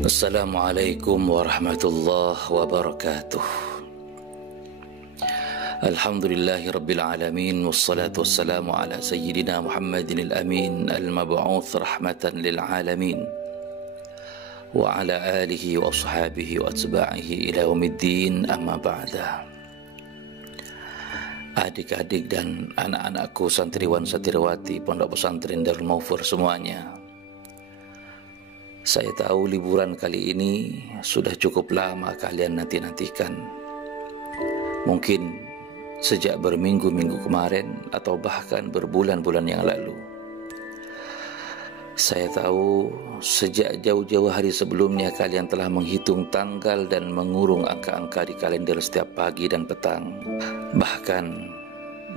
Assalamualaikum warahmatullahi wabarakatuh. Alhamdulillahi rabbil alamin, wassalatu wassalamu ala sayyidina Muhammadin al-amin, al-mab'uth rahmatan lil alamin, wa ala alihi wa ashabihi wa atba'ihi ila yaumiddin, amma ba'da. Adik-adik dan anak-anakku santriwan santriwati Pondok Pesantren Darul Maghfur semuanya, saya tahu liburan kali ini sudah cukup lama kalian nanti-nantikan. Mungkin sejak berminggu-minggu kemarin atau bahkan berbulan-bulan yang lalu. Saya tahu sejak jauh-jauh hari sebelumnya kalian telah menghitung tanggal dan mengurung angka-angka di kalender setiap pagi dan petang. Bahkan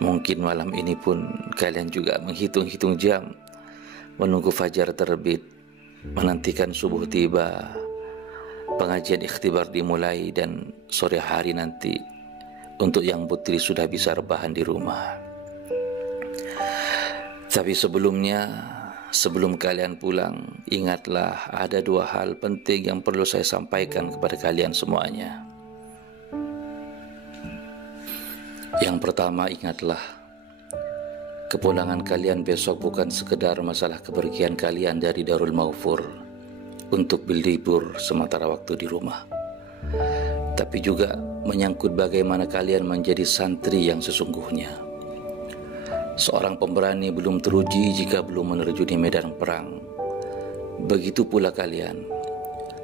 mungkin malam ini pun kalian juga menghitung-hitung jam, menunggu fajar terbit, menantikan subuh tiba, pengajian ikhtibar dimulai, dan sore hari nanti untuk yang putri sudah bisa rebahan di rumah. Tapi sebelum kalian pulang, ingatlah ada dua hal penting yang perlu saya sampaikan kepada kalian semuanya. Yang pertama, ingatlah, kepulangan kalian besok bukan sekedar masalah kepergian kalian dari Darul Maghfur untuk berlibur sementara waktu di rumah, tapi juga menyangkut bagaimana kalian menjadi santri yang sesungguhnya. Seorang pemberani belum teruji jika belum menerjuni medan perang. Begitu pula kalian,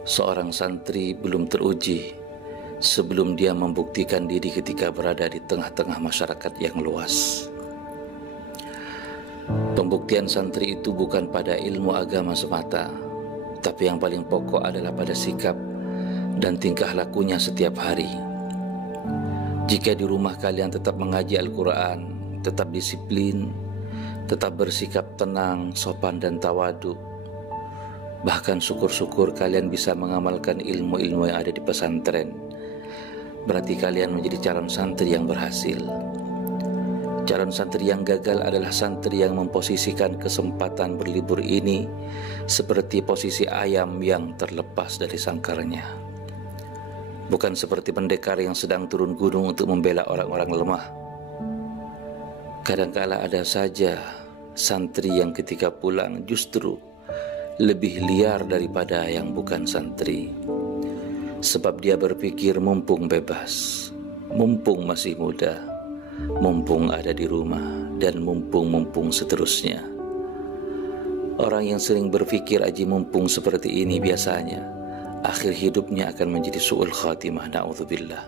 seorang santri belum teruji sebelum dia membuktikan diri ketika berada di tengah-tengah masyarakat yang luas. Pembuktian santri itu bukan pada ilmu agama semata, tapi yang paling pokok adalah pada sikap dan tingkah lakunya setiap hari. Jika di rumah kalian tetap mengaji Al-Quran, tetap disiplin, tetap bersikap tenang, sopan dan tawadu, bahkan syukur-syukur kalian bisa mengamalkan ilmu-ilmu yang ada di pesantren, berarti kalian menjadi calon santri yang berhasil. Calon santri yang gagal adalah santri yang memposisikan kesempatan berlibur ini seperti posisi ayam yang terlepas dari sangkarnya, bukan seperti pendekar yang sedang turun gunung untuk membela orang-orang lemah. Kadangkala ada saja santri yang ketika pulang justru lebih liar daripada yang bukan santri, sebab dia berpikir mumpung bebas, mumpung masih muda, mumpung ada di rumah, dan mumpung seterusnya. Orang yang sering berpikir aji mumpung seperti ini biasanya akhir hidupnya akan menjadi su'ul khatimah, na'udzubillah,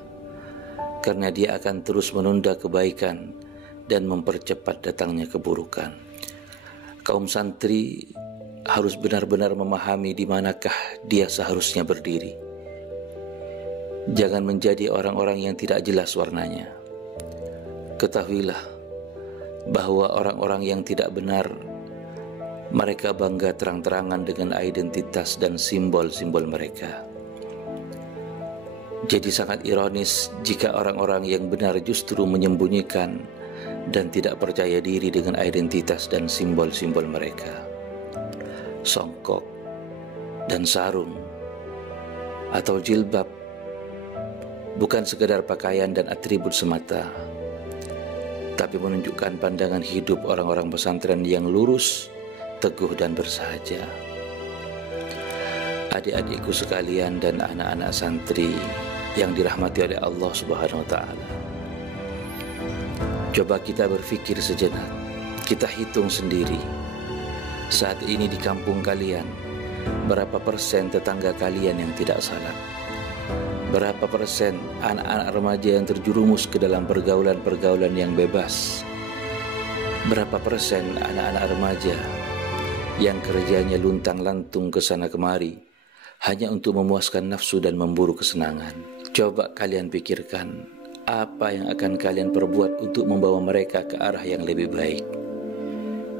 karena dia akan terus menunda kebaikan dan mempercepat datangnya keburukan. Kaum santri harus benar-benar memahami di manakah dia seharusnya berdiri. Jangan menjadi orang-orang yang tidak jelas warnanya. Ketahuilah bahwa orang-orang yang tidak benar, mereka bangga terang-terangan dengan identitas dan simbol-simbol mereka. Jadi sangat ironis jika orang-orang yang benar justru menyembunyikan dan tidak percaya diri dengan identitas dan simbol-simbol mereka. Songkok dan sarung atau jilbab bukan sekedar pakaian dan atribut semata, tapi menunjukkan pandangan hidup orang-orang pesantren yang lurus, teguh dan bersahaja. Adik-adikku sekalian dan anak-anak santri yang dirahmati oleh Allah Subhanahu wa Ta'ala, coba kita berpikir sejenak, kita hitung sendiri. Saat ini di kampung kalian, berapa persen tetangga kalian yang tidak salat? Berapa persen anak-anak remaja yang terjerumus ke dalam pergaulan-pergaulan yang bebas? Berapa persen anak-anak remaja yang kerjanya luntang-lantung ke sana kemari hanya untuk memuaskan nafsu dan memburu kesenangan? Coba kalian pikirkan, apa yang akan kalian perbuat untuk membawa mereka ke arah yang lebih baik?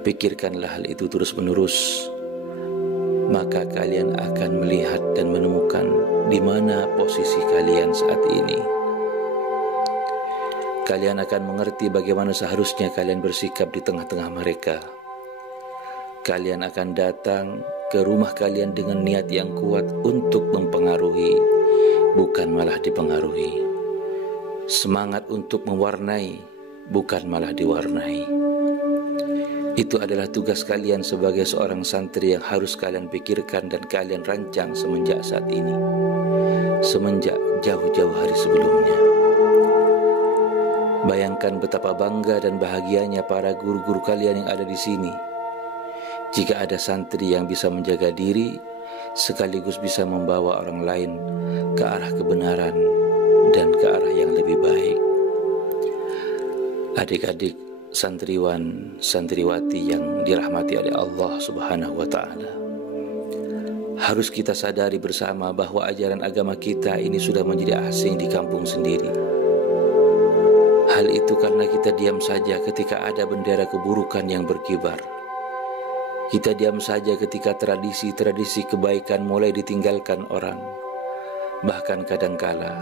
Pikirkanlah hal itu terus-menerus, maka kalian akan melihat dan menemukan di mana posisi kalian saat ini. Kalian akan mengerti bagaimana seharusnya kalian bersikap di tengah-tengah mereka. Kalian akan datang ke rumah kalian dengan niat yang kuat untuk mempengaruhi, bukan malah dipengaruhi. Semangat untuk mewarnai, bukan malah diwarnai. Itu adalah tugas kalian sebagai seorang santri yang harus kalian pikirkan dan kalian rancang semenjak saat ini, semenjak jauh-jauh hari sebelumnya. Bayangkan betapa bangga dan bahagianya para guru-guru kalian yang ada di sini jika ada santri yang bisa menjaga diri sekaligus bisa membawa orang lain ke arah kebenaran dan ke arah yang lebih baik. Adik-adik santriwan, santriwati yang dirahmati oleh Allah Subhanahu wa Ta'ala, harus kita sadari bersama bahwa ajaran agama kita ini sudah menjadi asing di kampung sendiri. Hal itu karena kita diam saja ketika ada bendera keburukan yang berkibar. Kita diam saja ketika tradisi-tradisi kebaikan mulai ditinggalkan orang. Bahkan kadangkala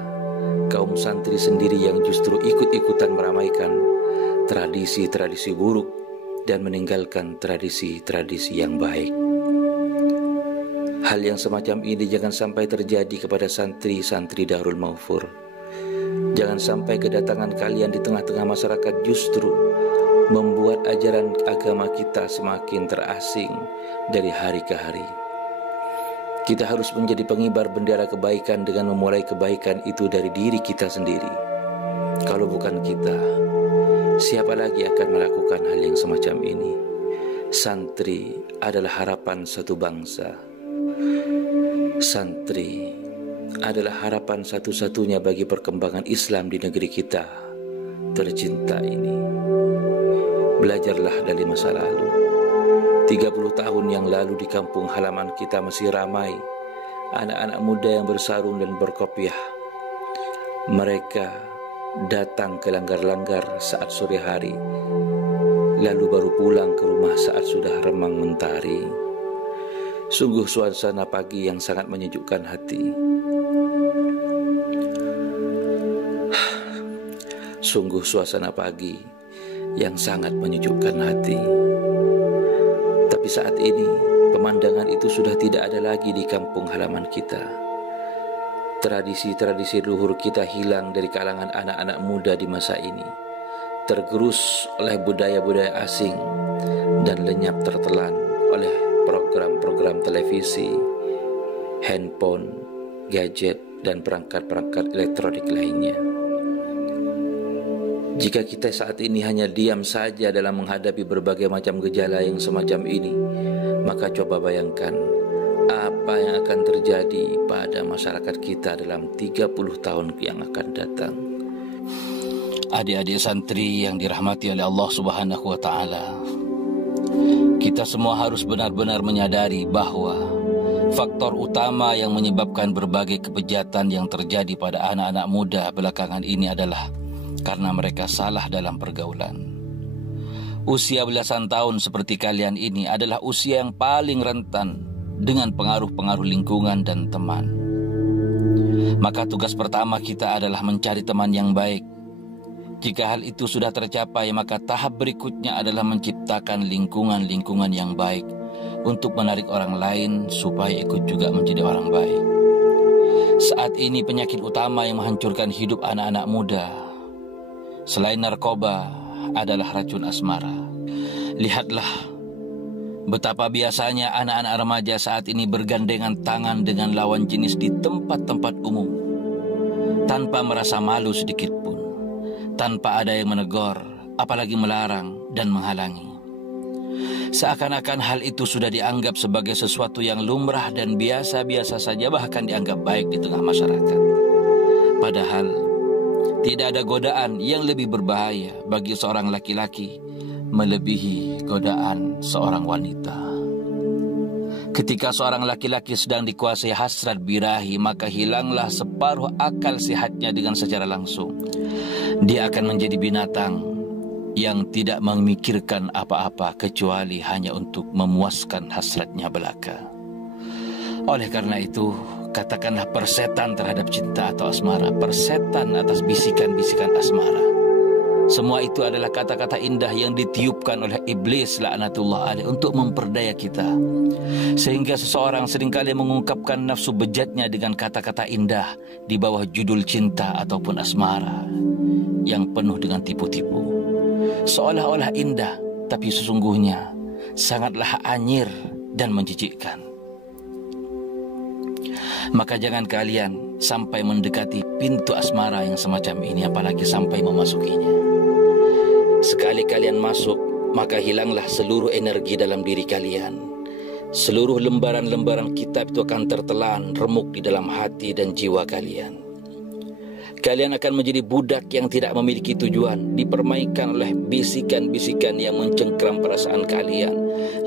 kaum santri sendiri yang justru ikut-ikutan meramaikan tradisi-tradisi buruk dan meninggalkan tradisi-tradisi yang baik. Hal yang semacam ini jangan sampai terjadi kepada santri-santri Darul Maghfur. Jangan sampai kedatangan kalian di tengah-tengah masyarakat justru membuat ajaran agama kita semakin terasing dari hari ke hari. Kita harus menjadi pengibar bendera kebaikan dengan memulai kebaikan itu dari diri kita sendiri. Kalau bukan kita, siapa lagi akan melakukan hal yang semacam ini? Santri adalah harapan satu bangsa. Santri adalah harapan satu-satunya bagi perkembangan Islam di negeri kita tercinta ini. Belajarlah dari masa lalu. 30 tahun yang lalu di kampung halaman kita masih ramai anak-anak muda yang bersarung dan berkopiah. Mereka datang ke langgar-langgar saat sore hari, lalu baru pulang ke rumah saat sudah remang mentari. Sungguh suasana pagi yang sangat menyejukkan hati. Sungguh suasana pagi yang sangat menyejukkan hati. Tapi saat ini pemandangan itu sudah tidak ada lagi di kampung halaman kita. Tradisi-tradisi luhur kita hilang dari kalangan anak-anak muda di masa ini, tergerus oleh budaya-budaya asing dan lenyap tertelan oleh program-program televisi, handphone, gadget, dan perangkat-perangkat elektronik lainnya. Jika kita saat ini hanya diam saja dalam menghadapi berbagai macam gejala yang semacam ini, maka coba bayangkan apa yang akan terjadi pada masyarakat kita dalam 30 tahun yang akan datang. Adik-adik santri yang dirahmati oleh Allah Subhanahu wa Ta'ala, kita semua harus benar-benar menyadari bahwa faktor utama yang menyebabkan berbagai kebejatan yang terjadi pada anak-anak muda belakangan ini adalah karena mereka salah dalam pergaulan. Usia belasan tahun seperti kalian ini adalah usia yang paling rentan dengan pengaruh-pengaruh lingkungan dan teman. Maka tugas pertama kita adalah mencari teman yang baik. Jika hal itu sudah tercapai, maka tahap berikutnya adalah menciptakan lingkungan-lingkungan yang baik untuk menarik orang lain supaya ikut juga menjadi orang baik. Saat ini penyakit utama yang menghancurkan hidup anak-anak muda selain narkoba adalah racun asmara. Lihatlah betapa biasanya anak-anak remaja saat ini bergandengan tangan dengan lawan jenis di tempat-tempat umum tanpa merasa malu sedikit pun, tanpa ada yang menegur, apalagi melarang dan menghalangi. Seakan-akan hal itu sudah dianggap sebagai sesuatu yang lumrah dan biasa-biasa saja, bahkan dianggap baik di tengah masyarakat. Padahal tidak ada godaan yang lebih berbahaya bagi seorang laki-laki melebihi godaan seorang wanita. Ketika seorang laki-laki sedang dikuasai hasrat birahi, maka hilanglah separuh akal sehatnya dengan secara langsung. Dia akan menjadi binatang yang tidak memikirkan apa-apa kecuali hanya untuk memuaskan hasratnya belaka. Oleh karena itu, katakanlah persetan terhadap cinta atau asmara, persetan atas bisikan-bisikan asmara. Semua itu adalah kata-kata indah yang ditiupkan oleh iblis laknatullah alaih untuk memperdaya kita. Sehingga seseorang seringkali mengungkapkan nafsu bejatnya dengan kata-kata indah di bawah judul cinta ataupun asmara yang penuh dengan tipu-tipu. Seolah-olah indah, tapi sesungguhnya sangatlah anyir dan menjijikkan. Maka jangan kalian sampai mendekati pintu asmara yang semacam ini, apalagi sampai memasukinya. Sekali kalian masuk, maka hilanglah seluruh energi dalam diri kalian. Seluruh lembaran-lembaran kitab itu akan tertelan remuk di dalam hati dan jiwa kalian. Kalian akan menjadi budak yang tidak memiliki tujuan, dipermainkan oleh bisikan-bisikan yang mencengkram perasaan kalian,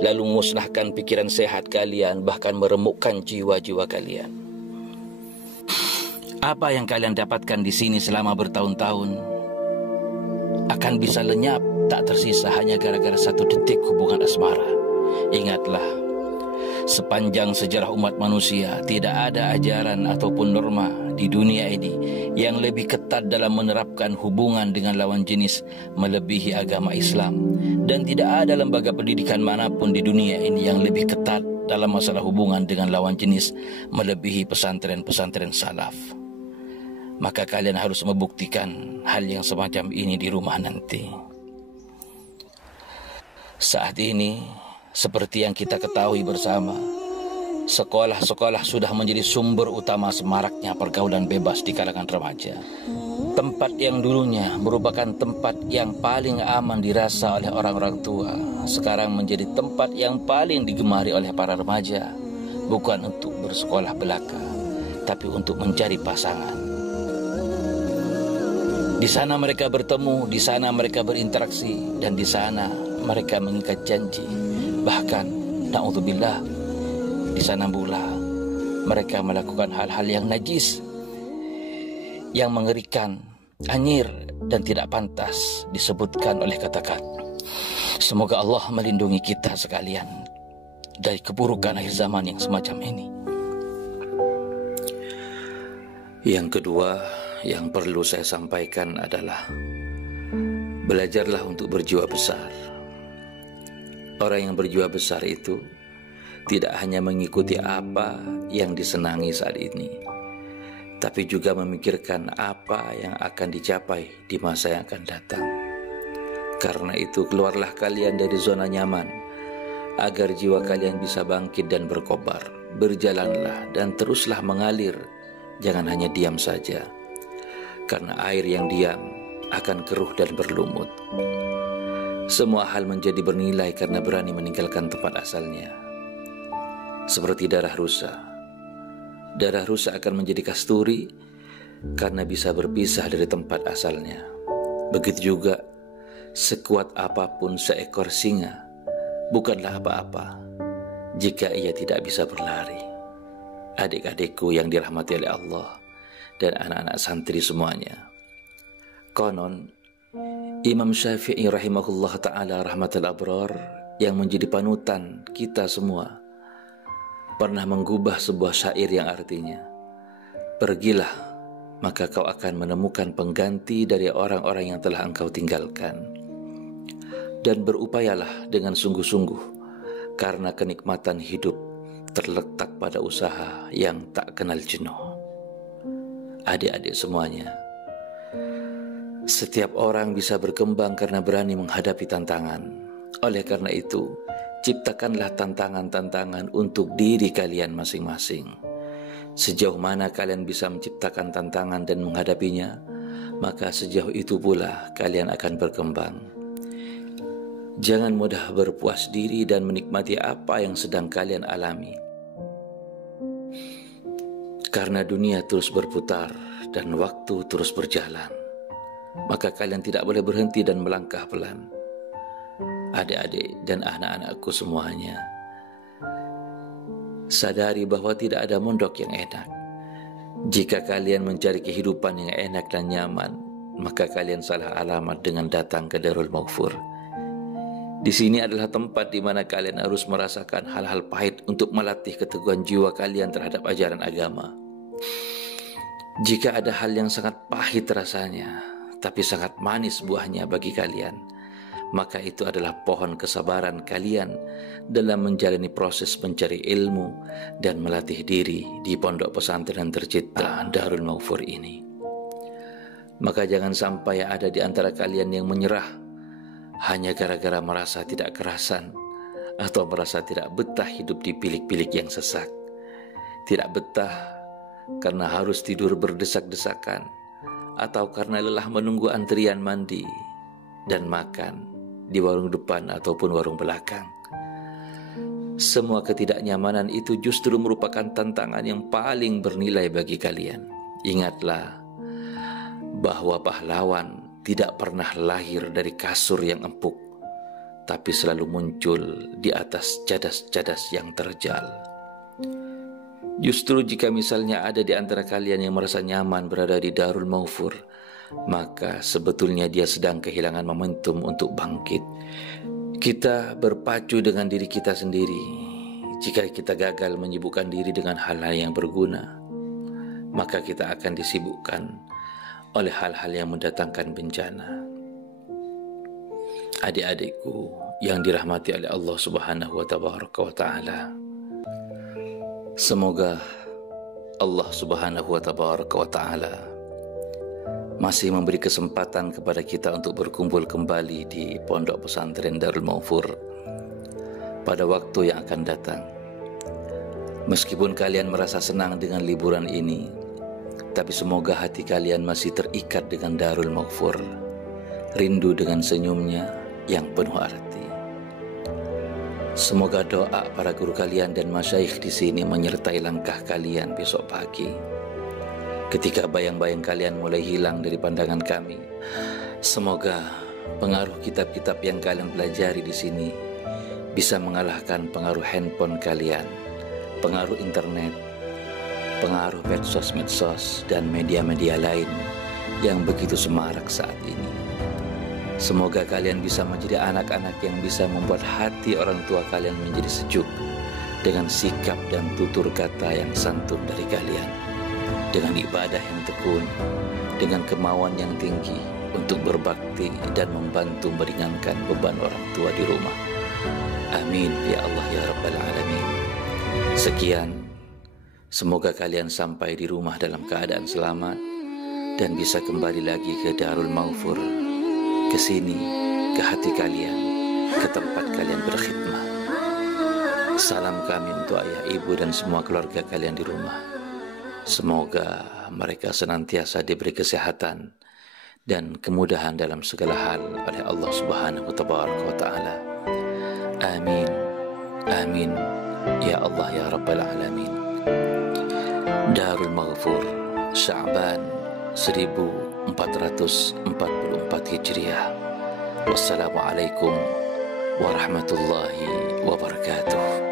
lalu musnahkan pikiran sehat kalian, bahkan meremukkan jiwa-jiwa kalian. Apa yang kalian dapatkan di sini selama bertahun-tahun akan bisa lenyap, tak tersisa hanya gara-gara satu detik hubungan asmara. Ingatlah, sepanjang sejarah umat manusia tidak ada ajaran ataupun norma di dunia ini yang lebih ketat dalam menerapkan hubungan dengan lawan jenis melebihi agama Islam. Dan tidak ada lembaga pendidikan manapun di dunia ini yang lebih ketat dalam masalah hubungan dengan lawan jenis melebihi pesantren-pesantren salaf. Maka kalian harus membuktikan hal yang semacam ini di rumah nanti. Saat ini, seperti yang kita ketahui bersama, sekolah-sekolah sudah menjadi sumber utama semaraknya pergaulan bebas di kalangan remaja. Tempat yang dulunya merupakan tempat yang paling aman dirasa oleh orang-orang tua, sekarang menjadi tempat yang paling digemari oleh para remaja. Bukan untuk bersekolah belaka, tapi untuk mencari pasangan. Di sana mereka bertemu, di sana mereka berinteraksi, dan di sana mereka mengikat janji. Bahkan, na'udzubillah, di sana pula mereka melakukan hal-hal yang najis, yang mengerikan, anyir, dan tidak pantas disebutkan oleh kata-kata. Semoga Allah melindungi kita sekalian dari keburukan akhir zaman yang semacam ini. Yang kedua yang perlu saya sampaikan adalah belajarlah untuk berjiwa besar. Orang yang berjiwa besar itu tidak hanya mengikuti apa yang disenangi saat ini, tapi juga memikirkan apa yang akan dicapai di masa yang akan datang. Karena itu keluarlah kalian dari zona nyaman, agar jiwa kalian bisa bangkit dan berkobar. Berjalanlah dan teruslah mengalir, jangan hanya diam saja. Karena air yang diam akan keruh dan berlumut. Semua hal menjadi bernilai karena berani meninggalkan tempat asalnya. Seperti darah rusa. Darah rusa akan menjadi kasturi karena bisa berpisah dari tempat asalnya. Begitu juga, sekuat apapun seekor singa bukanlah apa-apa jika ia tidak bisa berlari. Adik-adikku yang dirahmati oleh Allah dan anak-anak santri semuanya, konon Imam Syafi'i rahimahullah ta'ala rahmatul abrar yang menjadi panutan kita semua pernah menggubah sebuah syair yang artinya, pergilah maka kau akan menemukan pengganti dari orang-orang yang telah engkau tinggalkan, dan berupayalah dengan sungguh-sungguh karena kenikmatan hidup terletak pada usaha yang tak kenal jenuh. Adik-adik semuanya, setiap orang bisa berkembang karena berani menghadapi tantangan. Oleh karena itu, ciptakanlah tantangan-tantangan untuk diri kalian masing-masing. Sejauh mana kalian bisa menciptakan tantangan dan menghadapinya, maka sejauh itu pula kalian akan berkembang. Jangan mudah berpuas diri dan menikmati apa yang sedang kalian alami. Karena dunia terus berputar dan waktu terus berjalan, maka kalian tidak boleh berhenti dan melangkah pelan. Adik-adik dan anak-anakku semuanya, sadari bahwa tidak ada mondok yang enak. Jika kalian mencari kehidupan yang enak dan nyaman, maka kalian salah alamat dengan datang ke Darul Maghfur. Di sini adalah tempat di mana kalian harus merasakan hal-hal pahit untuk melatih keteguhan jiwa kalian terhadap ajaran agama. Jika ada hal yang sangat pahit rasanya, tapi sangat manis buahnya bagi kalian, maka itu adalah pohon kesabaran kalian dalam menjalani proses mencari ilmu dan melatih diri di pondok pesantren tercipta Darul Maghfur ini. Maka jangan sampai ada di antara kalian yang menyerah hanya gara-gara merasa tidak kerasan atau merasa tidak betah hidup di bilik-bilik yang sesak. Tidak betah karena harus tidur berdesak-desakan, atau karena lelah menunggu antrian mandi dan makan di warung depan ataupun warung belakang. Semua ketidaknyamanan itu justru merupakan tantangan yang paling bernilai bagi kalian. Ingatlah bahwa pahlawan tidak pernah lahir dari kasur yang empuk, tapi selalu muncul di atas cadas-cadas yang terjal. Justru jika misalnya ada di antara kalian yang merasa nyaman berada di Darul Maghfur, maka sebetulnya dia sedang kehilangan momentum untuk bangkit. Kita berpacu dengan diri kita sendiri. Jika kita gagal menyibukkan diri dengan hal-hal yang berguna, maka kita akan disibukkan oleh hal-hal yang mendatangkan bencana. Adik-adikku yang dirahmati oleh Allah Subhanahu wa Ta'ala, semoga Allah Subhanahu wa Ta'ala masih memberi kesempatan kepada kita untuk berkumpul kembali di pondok pesantren Darul Maghfur pada waktu yang akan datang. Meskipun kalian merasa senang dengan liburan ini, tapi semoga hati kalian masih terikat dengan Darul Maghfur, rindu dengan senyumnya yang penuh arti. Semoga doa para guru kalian dan masyayikh di sini menyertai langkah kalian besok pagi. Ketika bayang-bayang kalian mulai hilang dari pandangan kami, semoga pengaruh kitab-kitab yang kalian pelajari di sini bisa mengalahkan pengaruh handphone kalian, pengaruh internet, pengaruh medsos-medsos dan media-media lain yang begitu semarak saat ini. Semoga kalian bisa menjadi anak-anak yang bisa membuat hati orang tua kalian menjadi sejuk dengan sikap dan tutur kata yang santun dari kalian, dengan ibadah yang tekun, dengan kemauan yang tinggi untuk berbakti dan membantu meringankan beban orang tua di rumah. Amin ya Allah ya Rabbal Alamin. Sekian, semoga kalian sampai di rumah dalam keadaan selamat dan bisa kembali lagi ke Darul Maghfur, ke sini, ke hati kalian, ke tempat kalian berkhidmat. Salam kami untuk ayah, ibu dan semua keluarga kalian di rumah. Semoga mereka senantiasa diberi kesehatan dan kemudahan dalam segala hal oleh Allah Subhanahu wa Ta'ala. Amin. Amin. Ya Allah ya Rabbal Alamin. Darul Maghfur, Sya'ban 1444 Hijriah. Wassalamualaikum warahmatullahi wabarakatuh.